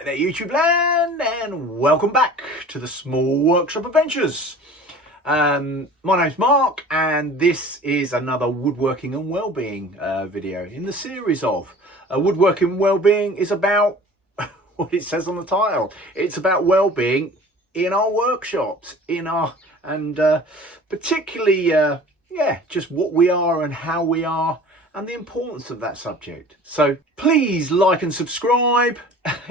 Hi there YouTube land, and welcome back to the Small Workshop Adventures. My name's Mark, and this is another Woodworking and Wellbeing video in the series of Woodworking and Wellbeing is about what it says on the title. It's about wellbeing in our workshops, particularly just what we are and how we are, and the importance of that subject. So please like and subscribe.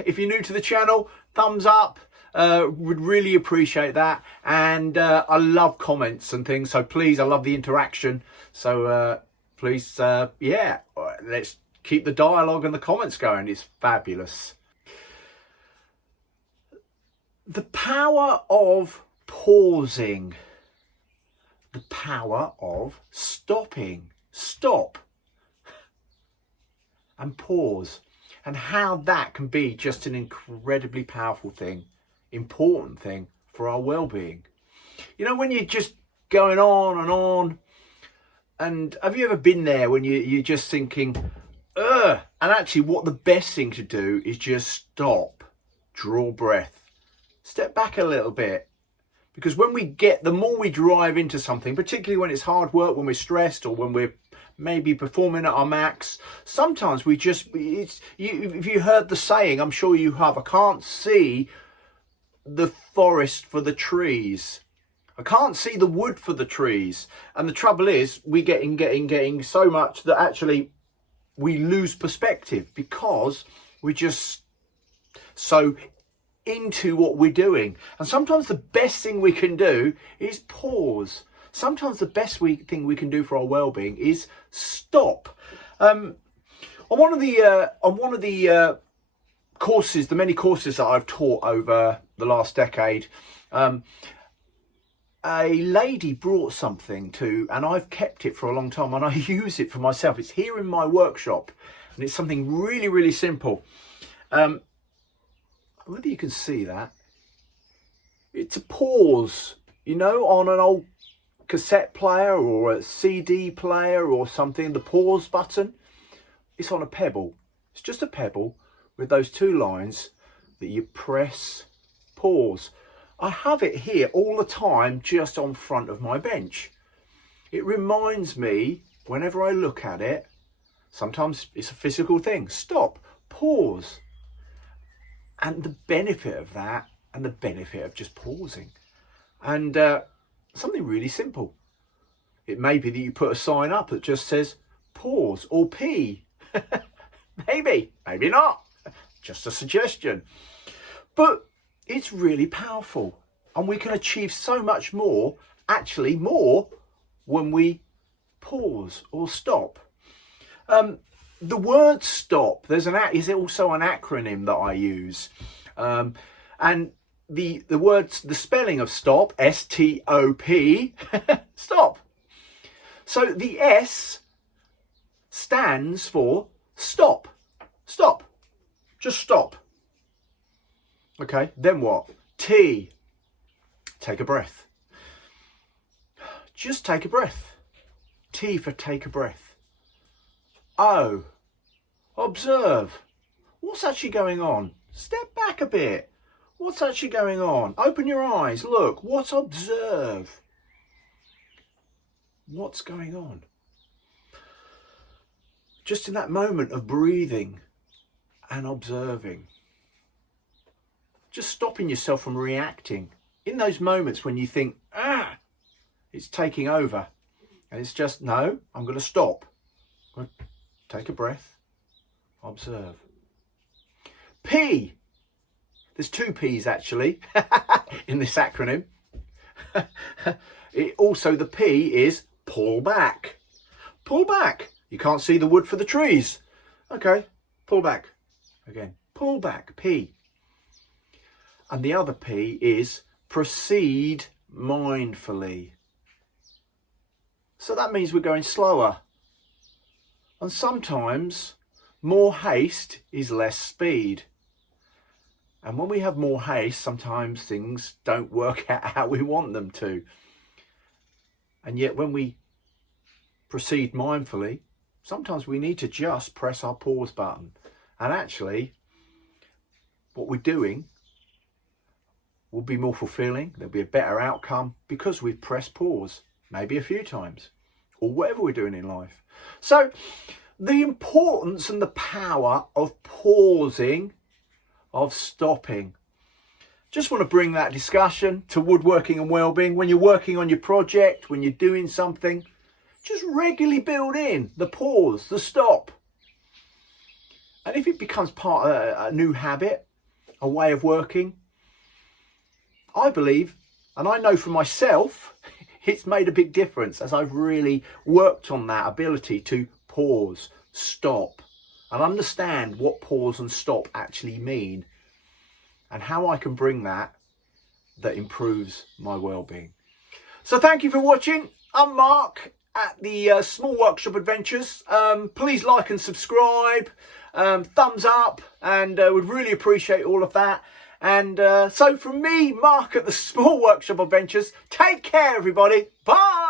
If you're new to the channel, thumbs up, would really appreciate that. And I love comments and things, so please, I love the interaction. So please, let's keep the dialogue and the comments going. It's fabulous. The power of pausing, the power of stopping, stop and pause, and how that can be just an incredibly powerful thing, important thing for our well-being. You know, when you're just going on, and have you ever been there when you're just thinking, and actually what the best thing to do is just stop, draw breath, step back a little bit. Because when the more we drive into something, particularly when it's hard work, when we're stressed, or when we're maybe performing at our max, sometimes if you heard the saying, I'm sure you have, I can't see the forest for the trees. I can't see the wood for the trees. And the trouble is, we're getting so much that actually we lose perspective, because we're just so into what we're doing. And sometimes the best thing we can do is pause. Sometimes the best thing we can do for our well-being is stop. On one of the courses, the many courses that I've taught over the last decade, a lady brought something and I've kept it for a long time, and I use it for myself. It's here in my workshop, and it's something really, really simple. Whether you can see that, it's a pause, you know, on an old cassette player or a CD player or something. The pause button, it's on a pebble. It's just a pebble with those two lines that you press pause. I have it here all the time, just on front of my bench. It reminds me, whenever I look at it, sometimes it's a physical thing, stop, pause. And the benefit of that, and the benefit of just pausing. And something really simple. It may be that you put a sign up that just says pause or pee. maybe not. Just a suggestion. But it's really powerful. And we can achieve so much more, actually more, when we pause or stop. The word stop, is also an acronym that I use. And the spelling of stop, S-T-O-P, stop. So the S stands for stop. Stop. Just stop. Okay, then what? T, take a breath. Just take a breath. T for take a breath. O, observe. What's actually going on? Step back a bit. What's actually going on? Open your eyes. Look. Observe? What's going on? Just in that moment of breathing and observing. Just stopping yourself from reacting. In those moments when you think, it's taking over. And it's just, no, I'm going to stop. Take a breath, observe. P, there's two P's actually in this acronym. The P is pull back. Pull back. You can't see the wood for the trees. Okay, pull back. Again, pull back, P. And the other P is proceed mindfully. So that means we're going slower. And sometimes more haste is less speed. And when we have more haste, sometimes things don't work out how we want them to. And yet when we proceed mindfully, sometimes we need to just press our pause button. And actually, what we're doing will be more fulfilling. There'll be a better outcome because we've pressed pause, maybe a few times, or whatever we're doing in life. So the importance and the power of pausing, of stopping. Just want to bring that discussion to woodworking and wellbeing. When you're working on your project, when you're doing something, just regularly build in the pause, the stop. And if it becomes part of a new habit, a way of working, I believe, and I know for myself, it's made a big difference as I've really worked on that ability to pause, stop, and understand what pause and stop actually mean and how I can bring that improves my well-being. So thank you for watching. I'm Mark at the Small Workshop Adventures. Please like and subscribe, thumbs up, and would really appreciate all of that. And so from me, Mark at the Small Workshop Adventures, take care everybody. Bye.